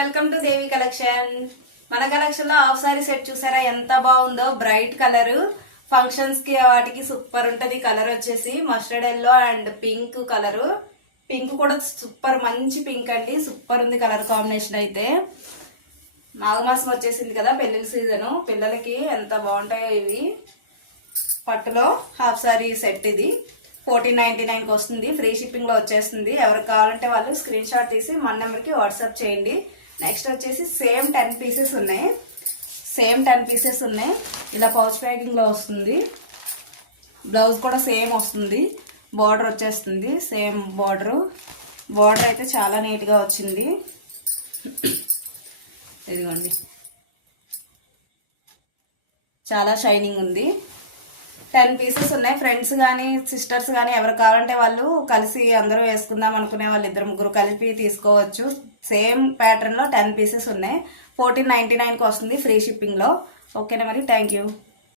Welcome to Devi collection. మన collection లో half sorry set చూసారా ఎంత బాగుందో. బ్రైట్ కలర్ ఫంక్షన్స్ కి వాటికి సూపర్ ఉంటది. కలర్ వచ్చేసి mustard yellow and pink colour. Pink కూడా సూపర్ మంచి పింక్ అండి. సూపర్ ఉంది కలర్ కాంబినేషన్ అయితే. మాఘమాసం వచ్చేసింది కదా, పెళ్లిళ్ళ సీజన్. పిల్లలకి ఎంత బాగుంటాయో ఇవి. పట్టులో హాఫ్ సారీ సెట్ ఇది 1499కి వస్తుంది. ఫ్రీ షిప్పింగ్ లో వచ్చేస్తుంది. ఎవరికి కావాలంటే వాళ్ళు స్క్రీన్ షాట్ తీసి మన నెంబర్కి వాట్సాప్ చేయండి. నెక్స్ట్ వచ్చేసి సేమ్ 10 పీసెస్ ఉన్నాయి. ఇలా పౌచ్ ప్యాకింగ్ లో వస్తుంది. బ్లౌజ్ కూడా సేమ్ వస్తుంది. బార్డర్ వచ్చేస్తుంది సేమ్ బార్డర్ అయితే చాలా నీట్ గా వచ్చింది. ఇదిగోండి, చాలా షైనింగ్ ఉంది. 10 పీసెస్ ఉన్నాయి. ఫ్రెండ్స్ కానీ సిస్టర్స్ కానీ ఎవరు కావాలంటే వాళ్ళు కలిసి అందరూ వేసుకుందాం అనుకునే వాళ్ళు 2-3 కలిపి తీసుకోవచ్చు. సేమ్ ప్యాటర్న్ లో 10 పీసెస్ ఉన్నాయి. 1499కి వస్తుంది ఫ్రీ షిప్పింగ్ లో. ఓకేనా మరి, థ్యాంక్ యూ.